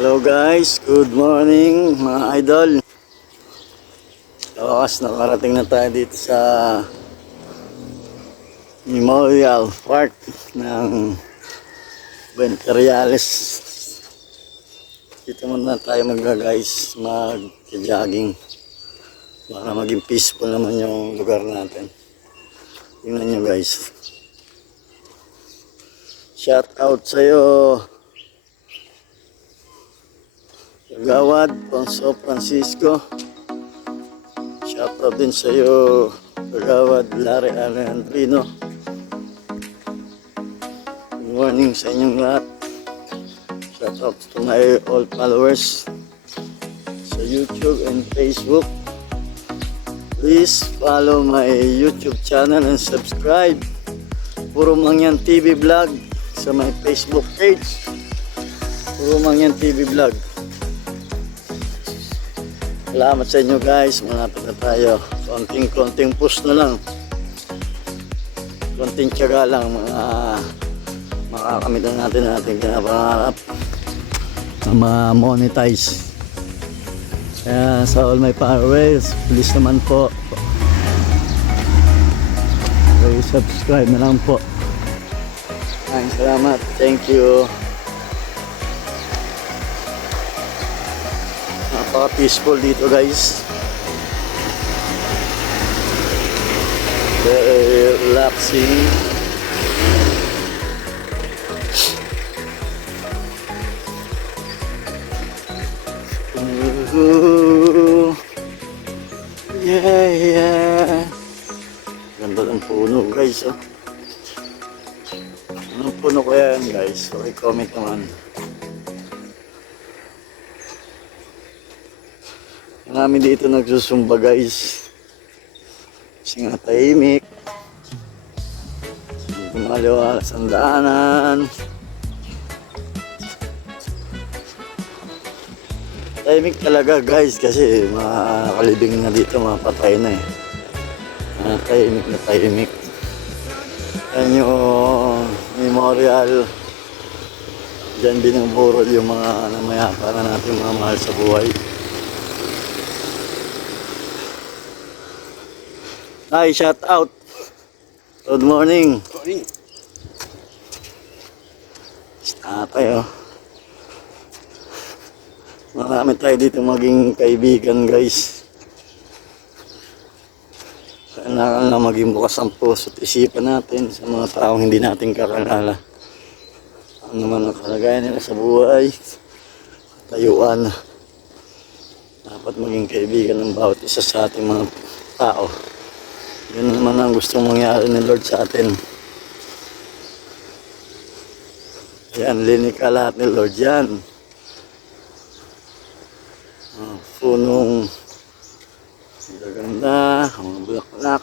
Hello guys, good morning mga idol. Tawakas nakarating na tayo dito sa Memorial Park ng Venteriales. Dito muna tayo guys, mag-jogging para maging peaceful naman yung lugar natin. Tingnan nyo guys. Shout out sa'yo Gawad, Ponso Francisco. Shout out din sa iyo, Gawad, Larry Alejandrino. Good morning sa inyong lahat. Shout out to my all followers sa YouTube and Facebook. Please follow my YouTube channel and subscribe. Puro Mangyan TV Vlog sa my Facebook page. Puro Mangyan TV Vlog. Salamat sa inyo guys, malapit na tayo. Konting push na lang. Konting tiyaga lang, makakamit na natin ating pinapangarap na ma-monetize. Kaya sa all my followers, please naman po, subscribe na lang po. Maraming salamat, thank you. Napaka-peaceful dito guys. Very relaxing. Yeah. Ganda ng puno guys. Anong puno ko yan guys? Okay, comment naman. Namin dito nagsusumba guys. Kasi nga tahimik. Kumaliwalas ang daanan. Tahimik talaga guys kasi makakalibing na dito, mapatay na eh. Tahimik na tahimik. Yan yung memorial. Diyan binuburol yung mga namayapa na natin, mga mahal sa buhay. Hi, shout out. Good morning. Good morning. Tatay, oh. Marami tayo dito maging kaibigan, guys. Kailangan na maging bukas ang puso at isipan natin sa mga taong hindi natin kakilala. Ano man ang kalagayan nila sa buhay, tayuan. Dapat maging kaibigan ng bawat isa sa ating mga tao. Yun naman ang gustong mangyari ni Lord sa atin. Yan, linika lahat ni Lord yan. Punong gaganda, mga bulaklak.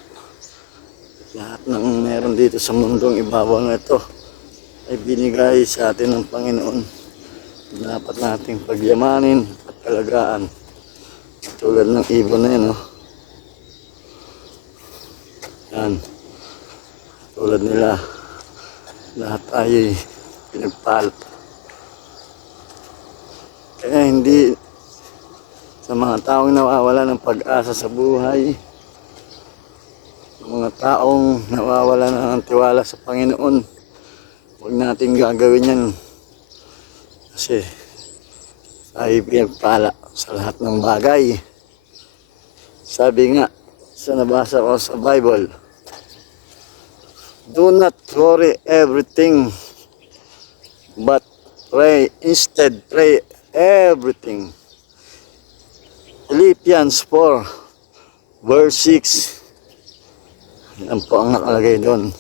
Lahat ng meron dito sa mundong ibabaw na ito ay binigay sa atin ng Panginoon. Dapat nating pagyamanin at alagaan. Tulad ng ibon na yan, oh. Yan. Tulad nila, lahat ay pinagpal. Kaya hindi sa mga taong nawawala ng pag-asa sa buhay, mga taong nawawala ng tiwala sa Panginoon, huwag natin gagawin yan kasi ay pinagpala sa lahat ng bagay. Sabi nga sa nabasa ko sa Bible, do not worry everything, but pray instead, pray everything. Philippians 4 verse 6. Yan po ang nakalagay doon.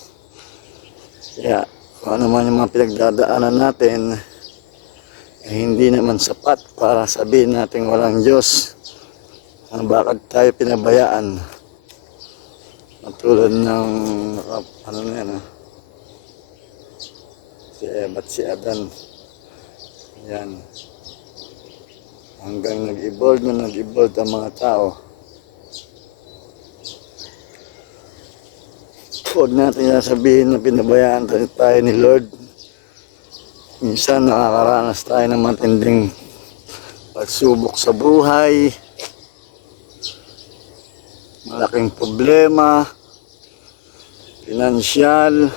Kaya kung ano man yung mga pinagdadaanan natin, eh, hindi naman sapat para sabihin natin walang Diyos. Bakit tayo pinabayaan? Tulad ng ano na yan, si Eva at si Adan. Yan. Hanggang nag-evolve ang mga tao. Huwag natin sasabihin na pinabayaan tayo ni Lord. Minsan nakakaranas tayo ng matinding pagsubok sa buhay, malaking problema, pinansyal,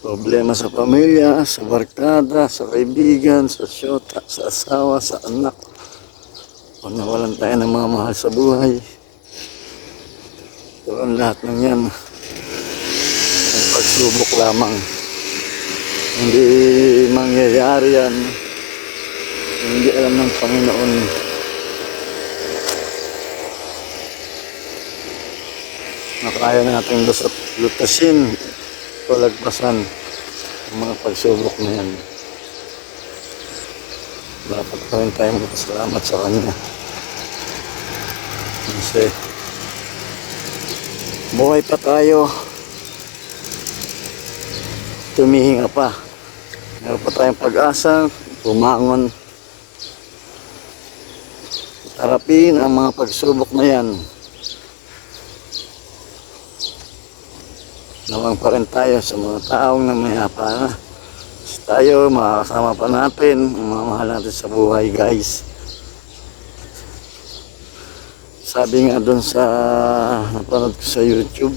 problema sa pamilya, sa barkada, sa kaibigan, sa syota, sa asawa, sa anak. Kung nawalan tayo ng mga mahal sa buhay, doon lahat ng yan ang pagsubok lamang. Hindi mangyayari yan, hindi alam ng Panginoon. Na kaya natin lutasin o lagpasan ang mga pagsubok na yan. Dapat pa rin tayong magpasalamat sa Kanya. Kasi buhay pa tayo, tumihinga pa. Meron pa tayong pag-asa, bumangon. Harapin ang mga pagsubok na yan. Nawang pa rin tayo sa mga taong na mayapa na. Tayo, makakasama pa natin, mamahal natin sa buhay, guys. Sabi nga doon sa napanood ko sa YouTube,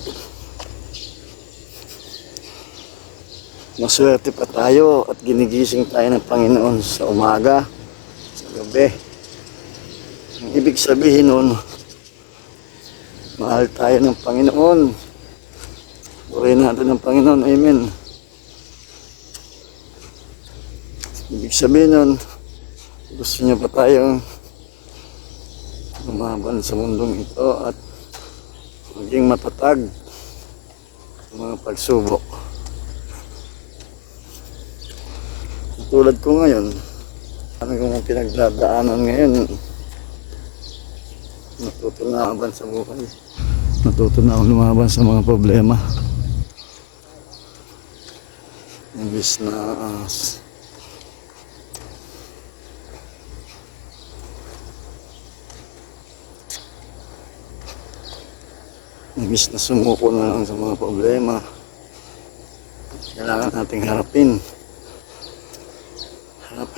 maswerte pa tayo at ginigising tayo ng Panginoon sa umaga, sa gabi. Ang ibig sabihin nun, mahal tayo ng Panginoon. Purihin natin ng Panginoon, amen. Ibig sabihin nun, gusto niya pa tayong lumaban sa mundong ito at maging matatag sa mga pagsubok. Tulad ko ngayon, ano yung pinagdadaanan ngayon, natuto na ako sa buhay. Natuto na ako lumaban sa mga problema. Imbis na sumuko na lang sa mga problema, kailangan nating harapin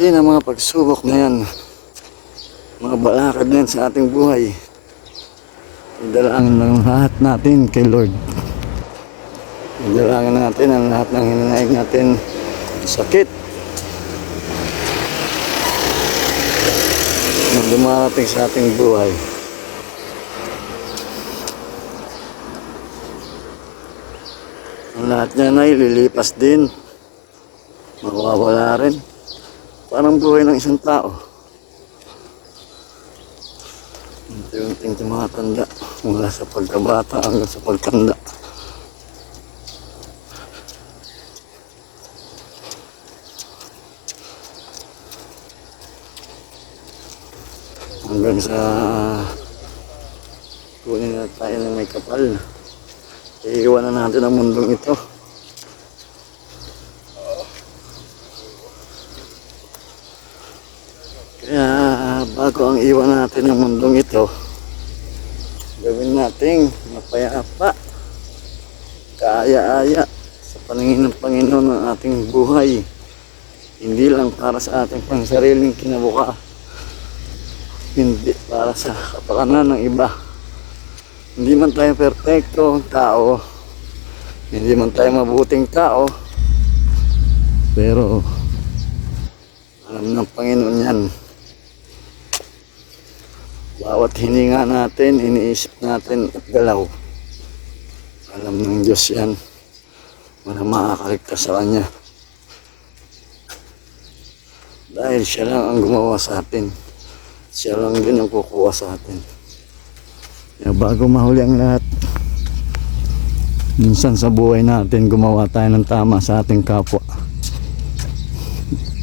ang mga pagsubok na yan, mga balakad na yan sa ating buhay. Idalangin lang lahat natin kay Lord. Idalangin natin ang lahat ng hinanaig natin sakit na dumarating sa ating buhay. Ang lahat niyan ay lilipas din, mawawala rin. Parang buhay ng isang tao, unti-unting tumatanda mula sa pagkabata hanggang sa pagtanda. Hanggang sa kunin na tayo ng may kapal, iiwanan natin ang mundong ito. Kaya bago ang iwan natin ang mundong ito, gawin nating mapayapa, kaaya-aya sa paningin ng Panginoon ng ating buhay. Hindi lang para sa ating pangsariling kinabuka, hindi para sa kapakanan ng iba. Hindi man tayo perfecto tao, hindi man tayo mabuting tao, pero alam ng Panginoon yan. Bawat hininga natin, iniisip natin at galaw, alam ng Diyos yan. Walang makakaligtas sa Kanya. Dahil siya lang ang gumawa sa atin. Siya lang din ang kukuha sa atin. Kaya bago mahuli ang lahat, minsan sa buhay natin gumawa tayo ng tama sa ating kapwa.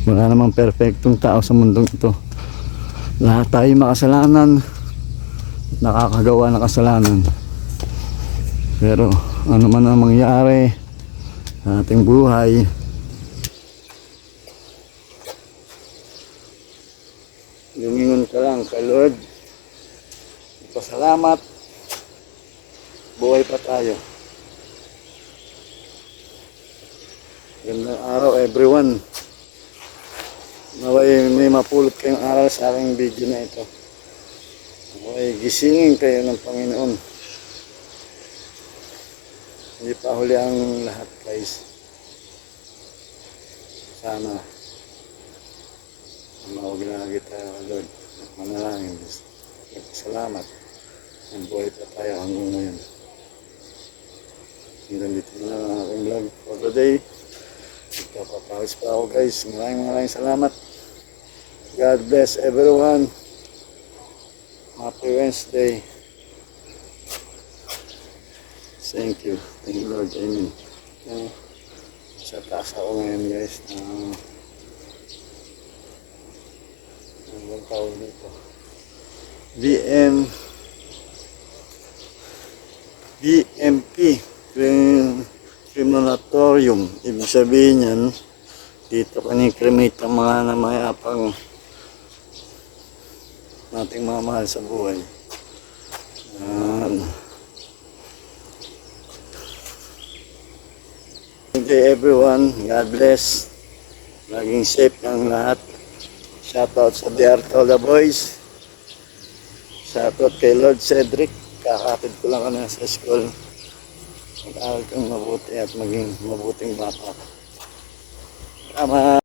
Wala namang perfectong tao sa mundong ito. Lahat tayo makasalanan, nakakagawa ng kasalanan. Pero ano man ang mangyari sa ating buhay, lumingon ka lang kay Lord, pasalamat, buhay pa tayo. Gandang araw everyone. Naway may mapulot kayong aral sa aking video na ito. Naway gisingin kayo ng Panginoon. Hindi pa huli ang lahat, guys. Sana mawag kita, Lord. Manalangin. Salamat. Ang buhay pa tayo hanggang ngayon. Hanggang dito na lang ang aking vlog for today. Papapawis pa ako, guys. Maraming salamat. God bless everyone. Happy Wednesday. Thank you. Thank you, Lord. Amen. Sa taas ako ngayon, guys. Ang tawag nito. BMP. Crematorium. Ibig sabihin yan, dito kani-cremate ang mga namayapang nating mga mahal sa buhay. Thank you everyone. God bless. Laging safe ng lahat. Shoutout sa Diartola Boys. Shoutout kay Lord Cedric. Kakapit ko lang kanina sa school. Mag-aaral kang mabuti at maging mabuting bata. Tama.